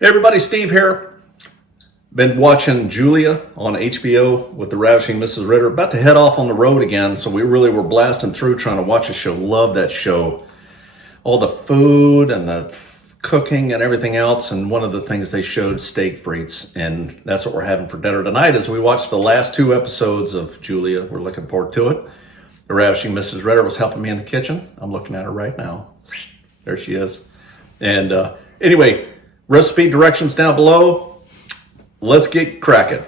Hey everybody, Steve here. Been watching Julia on HBO with the Ravishing Mrs. Ritter. About to head off on the road again, so we really were blasting through trying to watch a show. Love that show. All the food and the cooking and everything else, and one of the things they showed, steak frites, and that's what we're having for dinner tonight as we watch the last two episodes of Julia. We're looking forward to it. The Ravishing Mrs. Ritter was helping me in the kitchen. I'm looking at her right now. There she is. And anyway, recipe directions down below. Let's get cracking.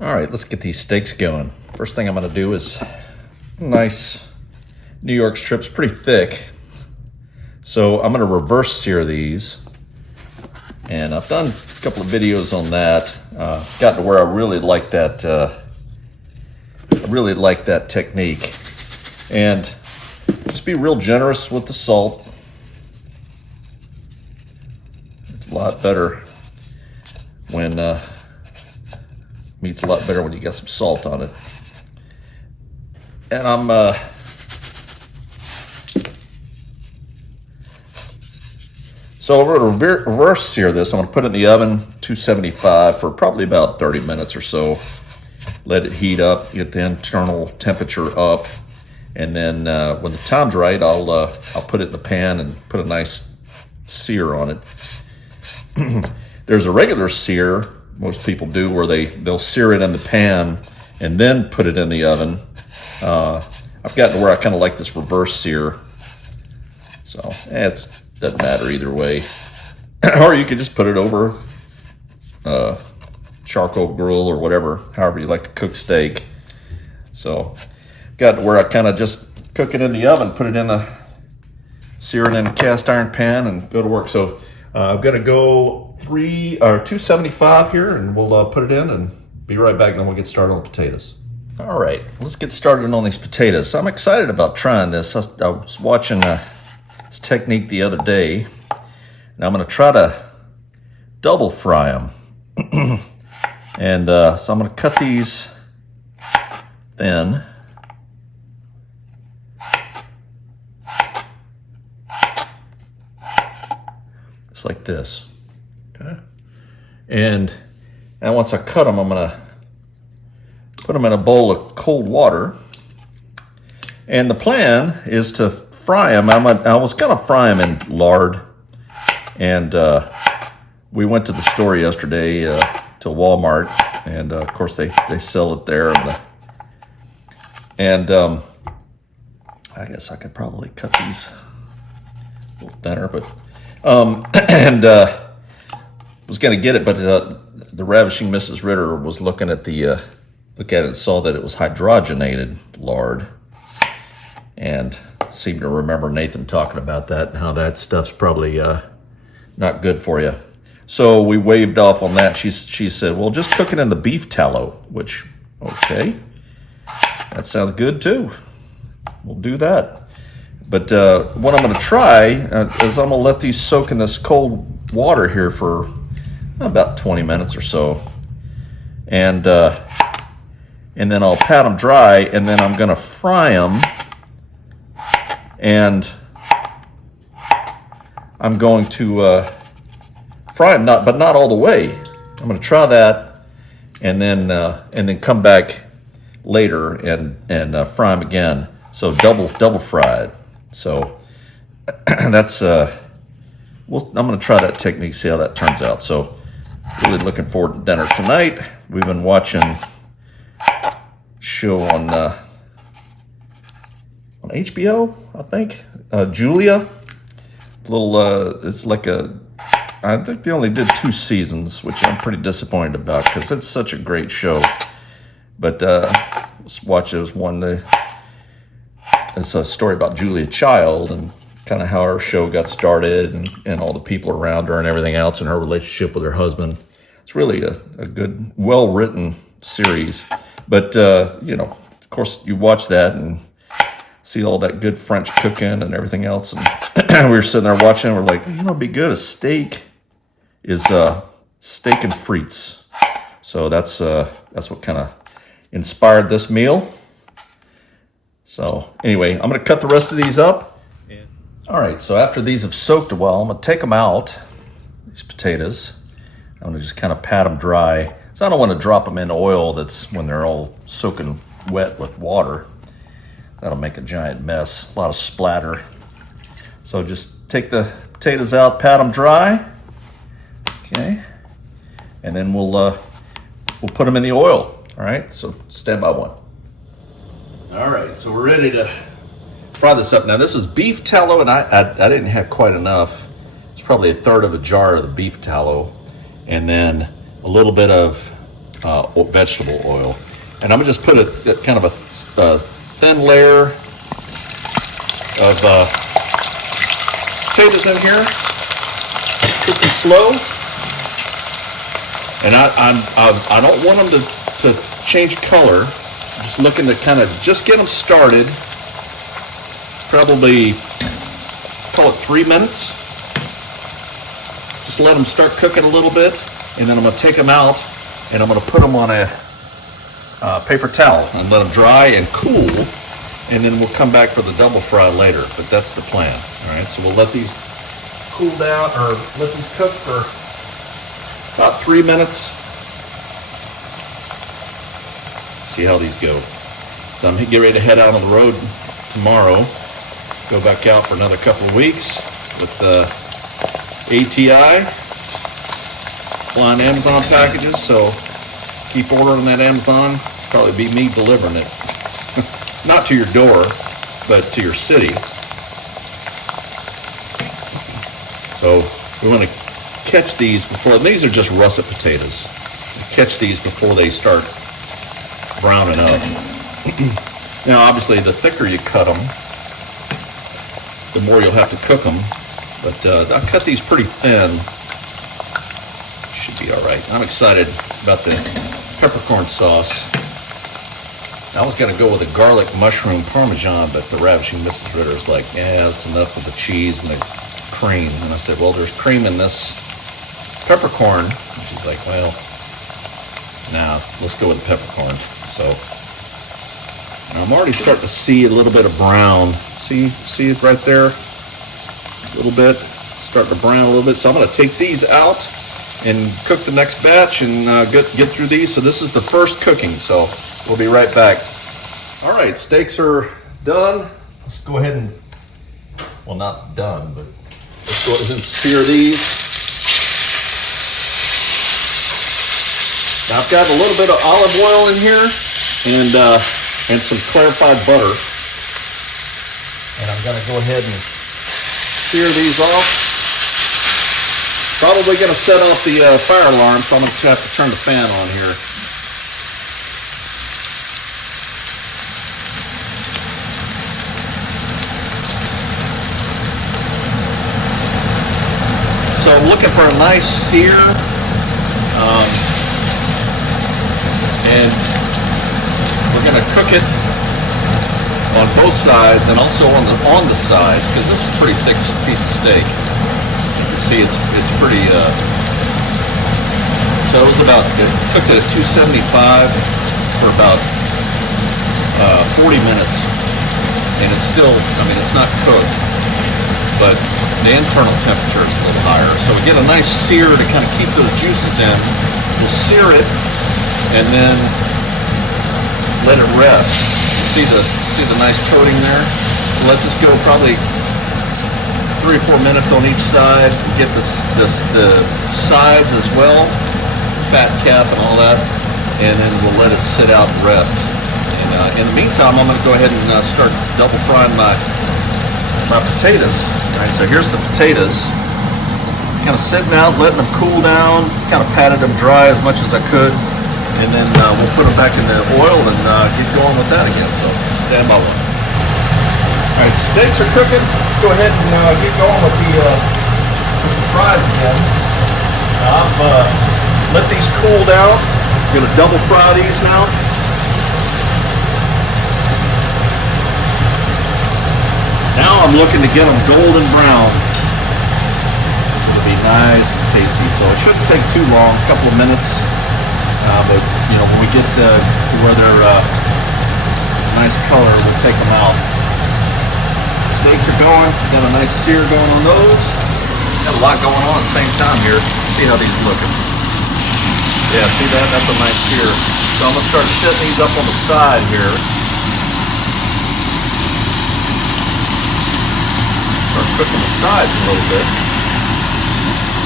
All right, let's get these steaks going. First thing I'm gonna do is nice New York strips, pretty thick. So I'm gonna reverse sear these. And I've done a couple of videos on that. Gotten to where I really like that technique. And just be real generous with the salt. It's a lot better when meat's a lot better when you get some salt on it. And I'm so we're going to reverse sear this. I'm going to put it in the oven, 275 for probably about 30 minutes or so. Let it heat up, get the internal temperature up, and then when the time's right, I'll put it in the pan and put a nice sear on it. There's a regular sear most people do where they'll sear it in the pan and then put it in the oven. I've gotten to where I kind of like this reverse sear. So it doesn't matter either way. Or you could just put it over charcoal grill or whatever, however you like to cook steak. So got to where I kind of just cook it in the oven, put it in sear it in a cast iron pan and go to work. So I'm gonna go 275 here, and we'll put it in and be right back. Then we'll get started on the potatoes. All right, let's get started on these potatoes. I'm excited about trying this. I was watching this technique the other day, and I'm gonna try to double fry them. And so I'm gonna cut these thin. Just like this. Okay. And once I cut them, I'm gonna put them in a bowl of cold water. And the plan is to fry them. I was gonna fry them in lard. And we went to the store yesterday to Walmart, and of course they sell it there. And I guess I could probably cut these a little thinner, but was going to get it, but the Ravishing Mrs. Ritter was looking at it and saw that it was hydrogenated lard, and seemed to remember Nathan talking about that and how that stuff's probably not good for you. So we waved off on that. She said, well, just cook it in the beef tallow, which, okay, that sounds good too. We'll do that. But what I'm going to try is I'm going to let these soak in this cold water here for about 20 minutes or so. And then I'll pat them dry, and then I'm going to fry them. And I'm going to fry them, but not all the way. I'm going to try that, and then come back later and fry them again. So double fried. So that's I'm going to try that technique, see how that turns out. So really looking forward to dinner tonight. We've been watching a show on HBO, I think, Julia. It's like I think they only did 2 seasons, which I'm pretty disappointed about because it's such a great show. But let's watch it. It was one. It's a story about Julia Child and kind of how her show got started and all the people around her and everything else and her relationship with her husband. It's really a good, well-written series. But, of course, you watch that and see all that good French cooking and everything else. And we were sitting there watching, and we're like, it'd be good. A steak is steak and frites. So that's what kind of inspired this meal. So anyway, I'm going to cut the rest of these up. All right, so after these have soaked a while, I'm going to take them out, these potatoes, I'm gonna just kind of pat them dry. So I don't want to drop them in oil that's when they're all soaking wet with water. That'll make a giant mess, a lot of splatter. So just take the potatoes out, pat them dry. Okay, and then we'll put them in the oil. All right, so stand by one. All right, so we're ready to fry this up. Now this is beef tallow, and I didn't have quite enough. It's probably a third of a jar of the beef tallow, and then a little bit of vegetable oil. And I'm gonna just put a kind of a thin layer of potatoes in here. Cook them slow. And I don't want them to change color. I'm just looking to kind of just get them started. Probably call it 3 minutes. Just let them start cooking a little bit, and then I'm going to take them out and I'm going to put them on a paper towel and let them dry and cool, and then we'll come back for the double fry later. But that's the plan. All right, so we'll let these cool down, or let these cook for about 3 minutes. See how these go. So I'm getting ready to head out on the road tomorrow. Go back out for another couple of weeks with the ATI, flying Amazon packages. So keep ordering that Amazon. Probably be me delivering it. Not to your door, but to your city. So we want to catch these before, these are just russet potatoes. Catch these before they start browning up. Now obviously the thicker you cut them, the more you'll have to cook them. But I cut these pretty thin. Should be all right. I'm excited about the peppercorn sauce. I was going to go with a garlic mushroom parmesan, but the Ravishing Mrs. Ritter is like, yeah, that's enough of the cheese and the cream. And I said, well, there's cream in this peppercorn. And she's like, well, nah, let's go with the peppercorn. So I'm already starting to see a little bit of brown. See it right there? A little bit, starting to brown a little bit. So I'm going to take these out and cook the next batch and get through these. So this is the first cooking. So we'll be right back. All right, steaks are done. Let's go ahead and, well, not done, but let's go ahead and sear these. Now I've got a little bit of olive oil in here and some clarified butter. And I'm gonna go ahead and sear these off. Probably gonna set off the fire alarm, so I'm gonna have to turn the fan on here. So I'm looking for a nice sear, and we're going to cook it on both sides and also on the sides, because this is a pretty thick piece of steak. You can see it's pretty. So it was cooked it at 275 for about 40 minutes, and it's still, I mean, it's not cooked, but the internal temperature is a little higher. So we get a nice sear to kind of keep those juices in. We'll sear it and then let it rest. You see the nice coating there? So let this go probably 3 or 4 minutes on each side. Get the sides as well, fat cap and all that, and then we'll let it sit out and rest. And in the meantime, I'm going to go ahead and start double frying my potatoes. All right, so here's the potatoes. Kind of sitting out, letting them cool down. Kind of patted them dry as much as I could, and then we'll put them back in the oil and get going with that again. So stand by one. All right, steaks are cooking. Let's go ahead and get going with the fries again. Now I've let these cool down. I'm gonna double fry these now. Now I'm looking to get them golden brown. It'll be nice and tasty. So it shouldn't take too long, a couple of minutes. But you know, when we get to where they're nice color, we'll take them out. Steaks are going. Got a nice sear going on those. Got a lot going on at the same time here. See how these look. Yeah, see that? That's a nice sear. So I'm going to start setting these up on the side here. Start cooking the sides a little bit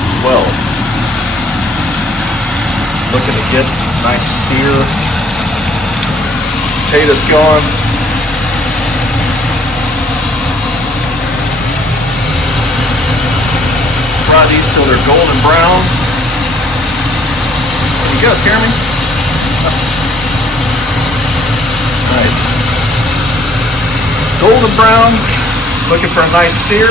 as well. Looking to get nice sear. Potatoes going. Fry these till they're golden brown. You guys hear me? All right. Golden brown. Looking for a nice sear.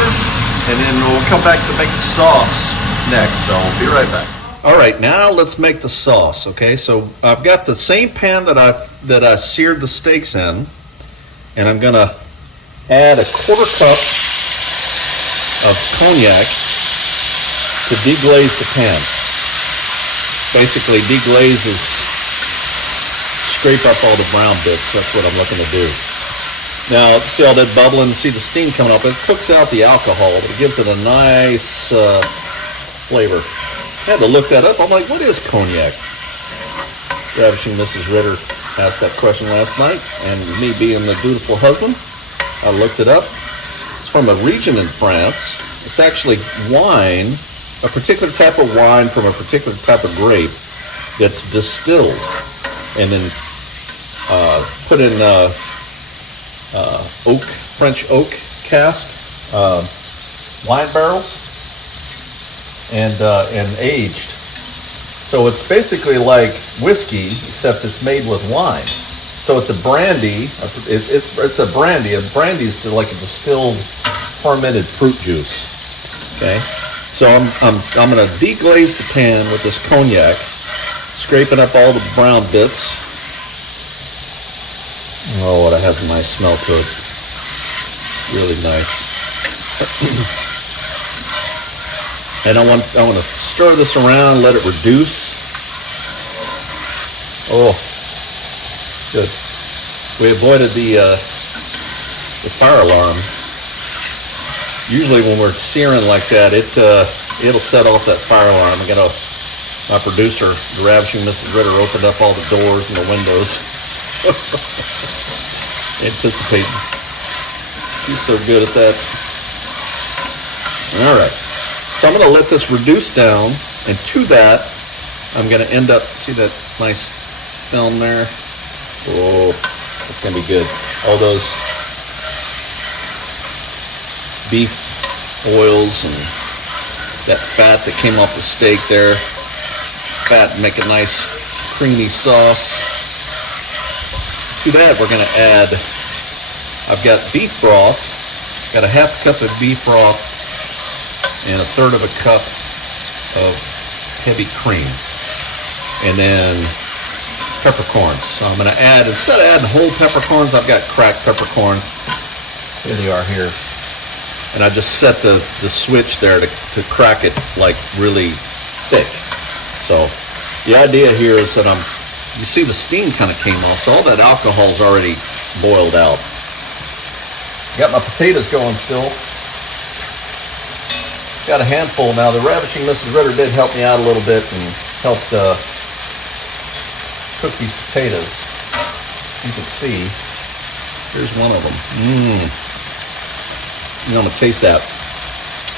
And then we'll come back to make the sauce next. So I'll be right back. All right, now let's make the sauce. Okay, so I've got the same pan that I seared the steaks in, and I'm gonna add a 1/4 cup of cognac to deglaze the pan. Basically, deglaze is scrape up all the brown bits. That's what I'm looking to do. Now, see all that bubbling? See the steam coming up? It cooks out the alcohol, but it gives it a nice flavor. I had to look that up. I'm like, what is cognac? Ravishing Mrs. Ritter asked that question last night, and me being the dutiful husband, I looked it up. It's from a region in France. It's actually wine, a particular type of wine from a particular type of grape that's distilled and then put in French oak cask wine barrels. And aged. So it's basically like whiskey, except it's made with wine. So it's a brandy. It's a brandy. A brandy is like a distilled, fermented fruit juice. Okay. So I'm going to deglaze the pan with this cognac, scraping up all the brown bits. Oh, that has a nice smell to it. Really nice. And I want to stir this around, let it reduce. Oh, good. We avoided the fire alarm. Usually when we're searing like that, it'll set off that fire alarm. My producer, the Ravishing Mrs. Ritter, opened up all the doors and the windows. Anticipating. She's so good at that. All right. So I'm going to let this reduce down, and to that, I'm going to end up, see that nice film there? Oh, it's going to be good. All those beef oils and that fat that came off the steak there. Fat, make a nice creamy sauce. To that, we're going to add, I've got beef broth, got a 1/2 cup of beef broth, and 1/3 of a cup of heavy cream. And then peppercorns. So I'm going to add, instead of adding whole peppercorns, I've got cracked peppercorns. Here they are here. And I just set the switch there to crack it like really thick. So the idea here is that you see the steam kind of came off, so all that alcohol's already boiled out. Got my potatoes going still. Got a handful now. The Ravishing Mrs. Ritter did help me out a little bit and helped cook these potatoes. You can see. Here's one of them. I'm going to taste that.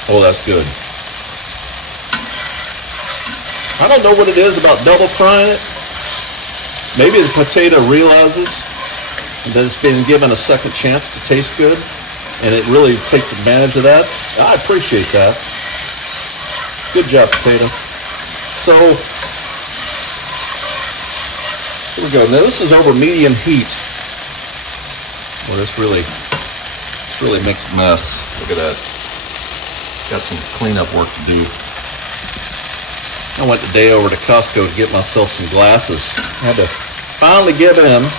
Oh, that's good. I don't know what it is about double frying it. Maybe the potato realizes that it's been given a second chance to taste good, and it really takes advantage of that. I appreciate that. Good job, potato. So, here we go. Now this is over medium heat. Well, this really makes a mess. Look at that. Got some cleanup work to do. I went today over to Costco to get myself some glasses. I had to finally give in.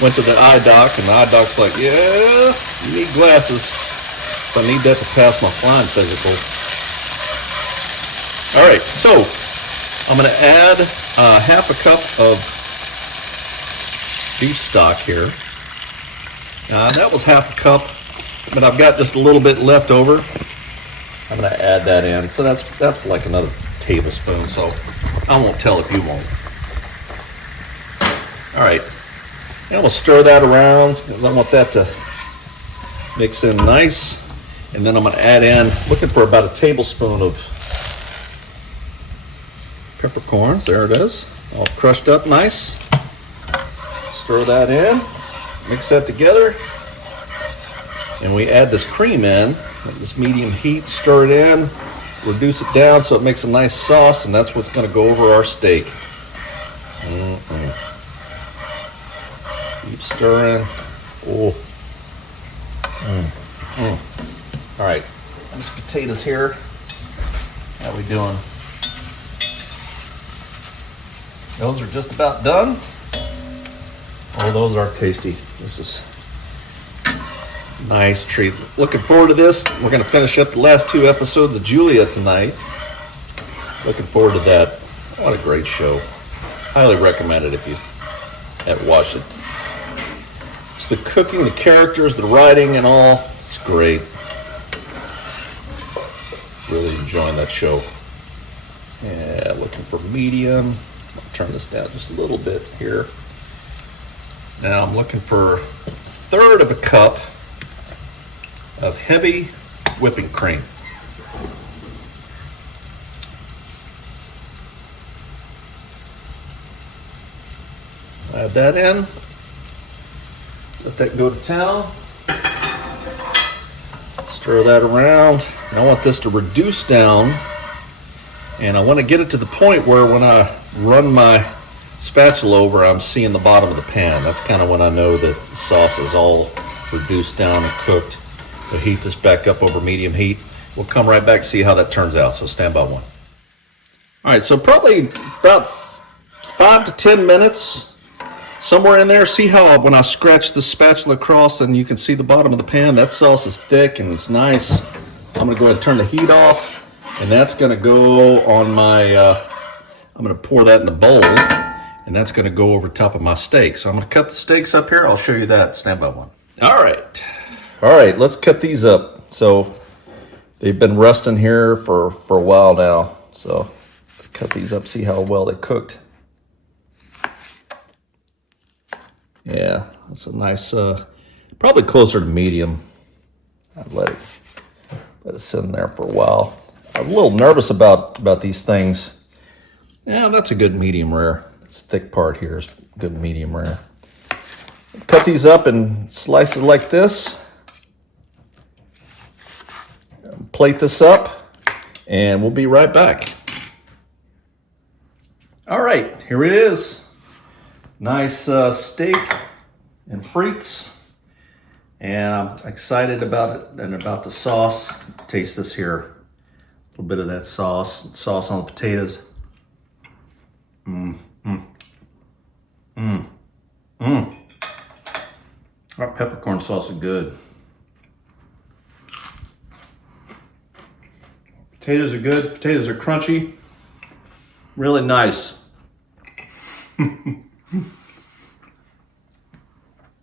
Went to the eye doc, and the eye doc's like, yeah, you need glasses. So I need that to pass my flying physical. All right, so I'm going to add 1/2 cup of beef stock here. That was 1/2 cup, but I've got just a little bit left over. I'm going to add that in. So that's like another tablespoon, so I won't tell if you won't. All right, and we'll stir that around because I want that to mix in nice. And then I'm gonna add in, looking for about a tablespoon of peppercorns. There it is, all crushed up nice. Stir that in, mix that together. And we add this cream in at this medium heat, stir it in, reduce it down so it makes a nice sauce, and that's what's gonna go over our steak. Keep stirring. Oh. All right, these potatoes here, how we doing? Those are just about done. Oh, those are tasty. This is a nice treat. Looking forward to this. We're gonna finish up the last 2 episodes of Julia tonight. Looking forward to that. What a great show. Highly recommend it if you haven't watched it. It's the cooking, the characters, the writing, and all. It's great. Really enjoying that show. Yeah, looking for medium. I'll turn this down just a little bit here. Now I'm looking for 1/3 of a cup of heavy whipping cream. Add that in. Let that go to town. Stir that around. And I want this to reduce down, and I want to get it to the point where when I run my spatula over, I'm seeing the bottom of the pan. That's kind of when I know that the sauce is all reduced down and cooked. We'll heat this back up over medium heat. We'll come right back and see how that turns out, so stand by one. All right, so probably about 5 to 10 minutes, somewhere in there. See how when I scratch the spatula across and you can see the bottom of the pan, that sauce is thick and it's nice. I'm gonna go ahead and turn the heat off, and that's gonna go on my, I'm gonna pour that in a bowl, and that's gonna go over top of my steak. So I'm gonna cut the steaks up here. I'll show you that. Stand by one. All right, let's cut these up. So they've been resting here for a while now. So cut these up, see how well they cooked. Yeah, that's a nice, probably closer to medium. I'd let it sit in there for a while. I'm a little nervous about these things. Yeah, that's a good medium rare. This thick part here is good medium rare. Cut these up and slice it like this. Plate this up, and we'll be right back. All right, here it is. Nice steak and frites, and I'm excited about it and about the sauce. Taste this here. A little bit of that sauce on the potatoes. That peppercorn sauce is good. Potatoes are good. Potatoes are crunchy. Really nice.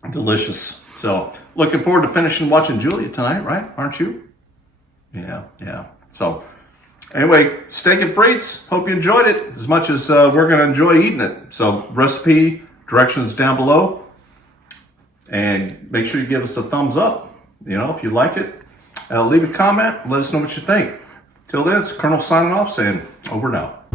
Delicious. So, looking forward to finishing watching Julia tonight, right? Aren't you? Yeah. So, anyway, steak and frites. Hope you enjoyed it as much as we're going to enjoy eating it. So, recipe, directions down below. And make sure you give us a thumbs up, if you like it. Leave a comment. Let us know what you think. Till then, it's Colonel signing off saying over and out.